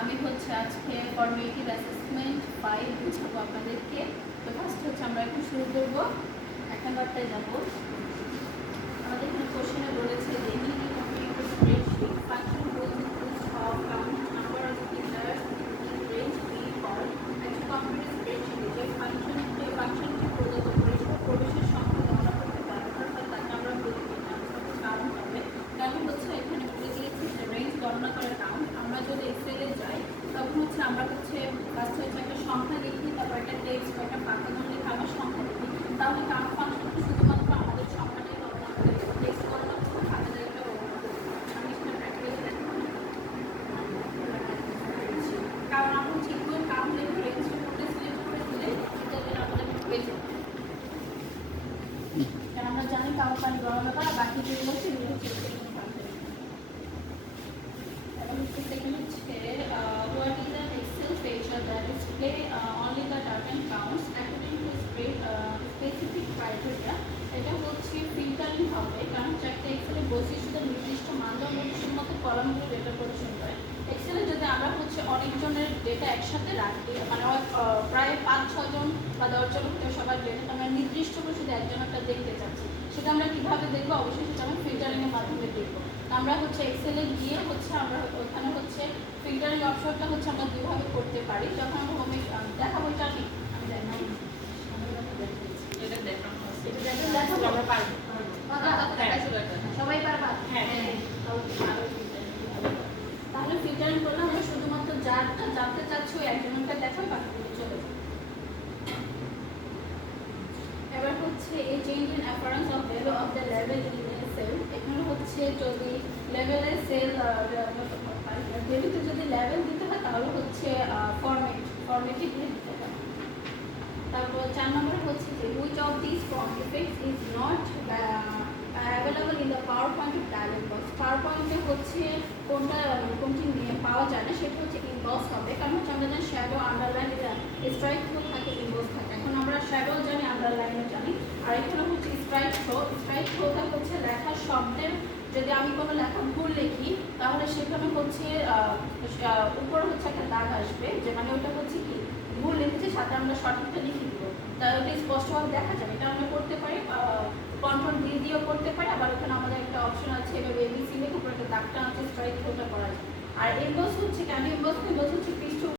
আমি হচ্ছে আজকে ফর্মেটিভ অ্যাসেসমেন্ট 5 বুঝাবো আপনাদেরকে। তো ফার্স্ট হচ্ছে আমরা এখন শুরু করব। 1 নাম্বারটায় যাব। আমাদের এখানে কোশ্চেনে বলেছে যে in a computer spreadsheet function which includes of count number of integers in range B for একটা কম্পিউটার স্প্রেডশিটে যে ফাংশনটি প্রদত্ত প্রবেশের সংখ্যা গণনা করতে ব্যবহার হয় তাকে আমরা বলি কাউন্ট হবে। কারণ হচ্ছে এখানে বলে দিয়েছি যে রেঞ্জ গণনা করে কাউন্ট। আমরা যদি এক্সেলে যাই তখন হচ্ছে আমরা ফার্স্ট হচ্ছে একটা সংখ্যা লিখি, তারপর একটা টেক্সট বা একটা ফাঁকা ধরে লিখে আমরা সংখ্যা লিখি। তাহলে কাউন্ট ফাংশনটা শুধুমাত্র আমাদের সংখ্যাটাই গণনা করে, টেক্সট গণনা করতে ফাঁকা জায়গাটা গণনা করে। আমি সেটা প্র্যাকটিক্যালি দেখাবো। কারণ আমরা ঠিক করে কাউন্ট লিখে রেঞ্জের মধ্যে সিলেক্ট করে দিলে এটা আমাদের হয়ে যাবে। কারণ আমরা জানি কাউন্ট মানে গণনা করা, বাকি যেগুলো হচ্ছে এগুলো হচ্ছে second what is an Excel feature that display only the data counts according to specific criteria? এটা হচ্ছে ফিল্টারিং হবে, কারণ একটা এক্সেলের বৈশিষ্ট্য নির্দিষ্ট মানদণ্ডের মতো কলামগুলো ডেটা প্রদর্শন করে। এক্সেলে যদি আমরা হচ্ছে অনেকজনের ডেটা একসাথে রাখি, মানে প্রায় 5-6 জন বা 10 জন সবার ডেটা আমরা নির্দিষ্ট করে শুধু একজনটা দেখতে চাচ্ছি, সেটা আমরা কিভাবে দেখবো? অবশ্যই সেটা আমরা ফিল্টারিংয়ের মাধ্যমে দেখবো। আমরা হচ্ছে এক্সেলে গিয়ে হচ্ছে আমরা ওখানে হচ্ছে ফিল্টারিং অপশনটা হচ্ছে আমরা দুভাবে করতে পারি। যখন আমরা হোমে দেখাবো, এটা আমি দেখাই, এটা দেখানো আছে, এটা দেখাবো, আমরা পারবো, সবাই পারবা? হ্যাঁ। তাহলে ফিল্টারিং করলে আমরা শুধুমাত্র যারটা জানতে চাচ্ছি ওই একজনকে দেখাই, বাকিগুলো চলে যাবে। এবার হচ্ছে এই change in appearance of value of the level in cell. এখানে হচ্ছে যদি লেভেলের সেল ভ্যালুতে যদি লেভেল দিতে হয় তাহলে হচ্ছে ফরম্যাটে দিয়ে দিতে হয়। তারপর 4 নম্বরে হচ্ছে যে which of this form effects is not available in the PowerPoint dialog box. পাওয়ার পয়েন্টে হচ্ছে কোনটি নিয়ে পাওয়া যায় না, সেটা হচ্ছে ইনবক্স হবে। কারণ হচ্ছে আমরা জানি শ্যাডো, আন্ডারলাইন, স্ট্রাইক থ্রো থাকে, ইনবক্স থাকে। এখন আমরা শ্যাডো জানি, আন্ডারলাইনও জানি, আর এখানে হচ্ছে স্ট্রাইক থ্রোটা হচ্ছে লেখার শব্দের, যদি আমি কোনো লেখা ভুল লিখি তাহলে সেখানে হচ্ছে উপরে হচ্ছে একটা দাগ আসবে, যে মানে ওটা হচ্ছে কি ভুল লিখেছে, সাথে আমরা সঠিকটা লিখে দিব, তাহলে ওটা স্পষ্টভাবে দেখা যাবে। এটা আমরা করতে পারি, কন্ট্রোল ডি দিয়েও করতে পারি, আবার ওখানে আমাদের একটা অপশন আছে এভাবে এবিসি লিখে উপরে একটা দাগটা আছে, স্ট্রাইক থ্রোটা করা যায়। আর এমবস হচ্ছে কেন এমবস হচ্ছে পৃষ্ঠ